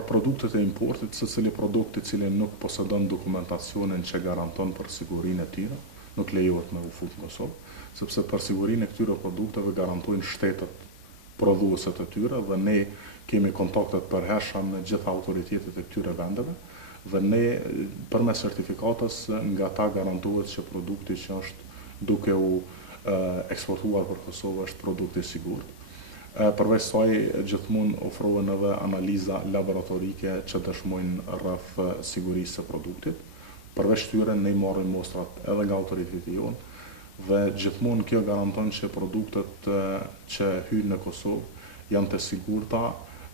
për produktet e importit, secili produkt i cili nuk posedon dokumentacionin që garanton për sigurinë e tyre, nuk lejohet me u fut në Kosovë, sepse për sigurinë e këtyre produkteve garantojnë shtetet prodhueset e tyre dhe ne kemi kontaktet përhershëm me gjitha autoritetet e këtyre vendeve dhe ne përmes sertifikatës nga ta garantohet që produkti që është duke u eksportuar për Kosovë është produkti i sigurt. Përveç saj gjithmonë ofrohen edhe analiza laboratorike që dëshmojnë rreth sigurisë së produktit. Përveç tyre ne marrim mostrat edhe nga autoriteti jonë dhe gjithmonë kjo garanton që produktet që hyjnë në Kosovë janë të sigurta.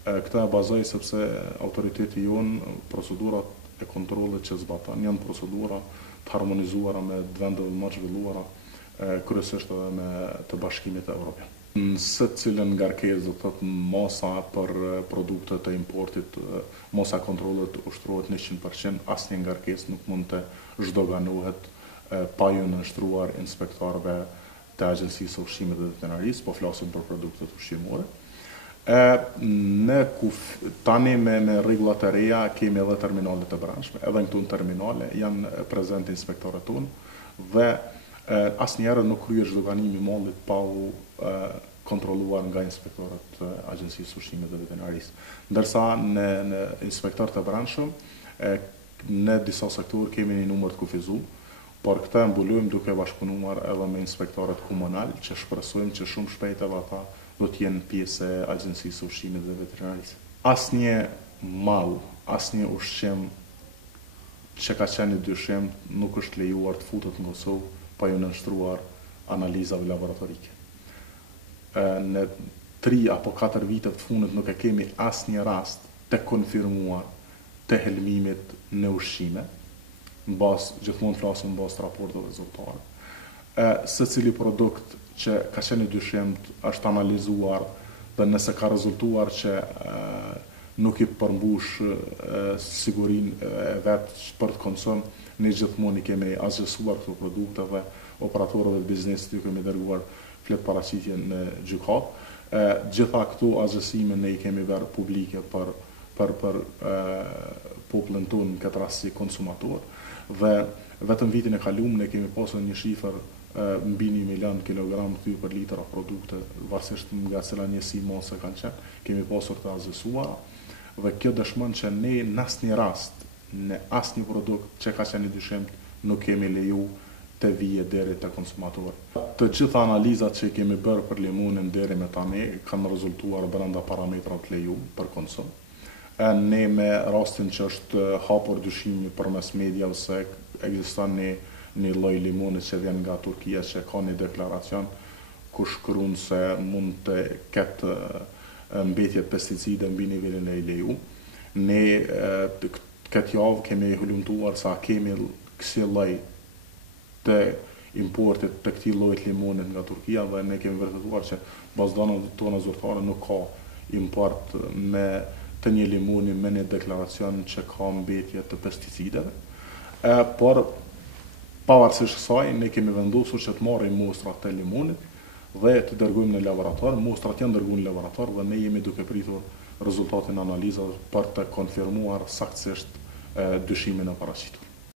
Këtë e bazoj sepse autoriteti jonë, procedurat e kontrollit që zbaton janë procedura të harmonizuara me vendet më të zhvilluara, kryesisht edhe me të Bashkimit Evropian. Në secilën ngarkesë, do të thotë masa për produktet e importit, masa kontrollit ushtrohet 100%, asnjë ngarkesë nuk mund të zhdoganohet pa ju nënshtruar inspektorëve të Agjencisë së Ushqimit dhe Veterinarisë, po flasim për produktet ushqimore. Tani me rregullat e reja kemi edhe terminalet e brendshme, edhe në këto terminale janë prezent inspektorët tonë dhe asnjëherë nuk kryhet zhdoganimi i mallit pa u kontrolluar nga inspektorët e Agjencisë së Ushqimit dhe Veterinarisë. Ndërsa në inspektorët e brendshëm në disa sektorë kemi një numër të kufizuar, por këtë e mbulojmë duke bashkëpunuar edhe me inspektorët komunal, që shpresojmë që shumë shpejt edhe ata do të jenë pjesë e Agjencisë së Ushqimit dhe Veterinarisë. Asnjë mall, asnjë ushqim që ka qenë i dyshim nuk është lejuar të futet në Kosovë pa ju nënshtruar analizave laboratorike. Në 3 apo 4 vite të fundit nuk e kemi asnjë rast të konfirmuar të helmimit në ushqime, gjithmonë flasim në bazë të raporteve zyrtare. Secili produkt që ka qenë i dyshimt është analizuar dhe nëse ka rezultuar që nuk i përmbush sigurinë e vetë për të konsum, ne gjithmonë i kemi azhësuar këto produkte dhe operatorëve të biznesit i kemi dërguar flet paraqitje në gjykatë. Gjitha këto azhësime ne i kemi bërë publike për popullin tonë në këtë rast si konsumator dhe vetëm vitin e kaluar ne kemi pasur një shifër mbi 1 milion kilogram këtu për litra produkte, varësisht nga cila njësi mase kanë qenë, kemi pasur të azhësuara dhe kjo dëshmon që ne në asnjë rast, në asnjë produkt që ka qenë i dyshimt nuk kemi leju të vije deri te konsumatori. Të gjitha analizat që kemi bërë për limonin deri me tani kanë rezultuar brenda parametrave të lejuar për konsum. Ne me rastin që është hapur dyshimi përmes mediave se ekziston një lloj limoni që vjen nga Turqia që ka një deklaracion ku shkruan se mund të ketë mbetje pesticide mbi nivelin e lejuar. Ne këtë javë kemi hulumtuar sa kemi kësaj lloj të importit të këtij lloji limonit nga Turqia dhe ne kemi vërtetuar që bazdanët tona zyrtare nuk ka import me të një limoni me një deklaracion që ka mbetje të pesticideve. Por pavarësisht kësaj, ne kemi vendosur që të marrim mostrat të limonit dhe të dërgojmë në laborator. Mostrat janë dërguar në laborator dhe ne jemi duke pritur rezultatin e analizave për të konfirmuar saktësisht dyshimin e paraqitur.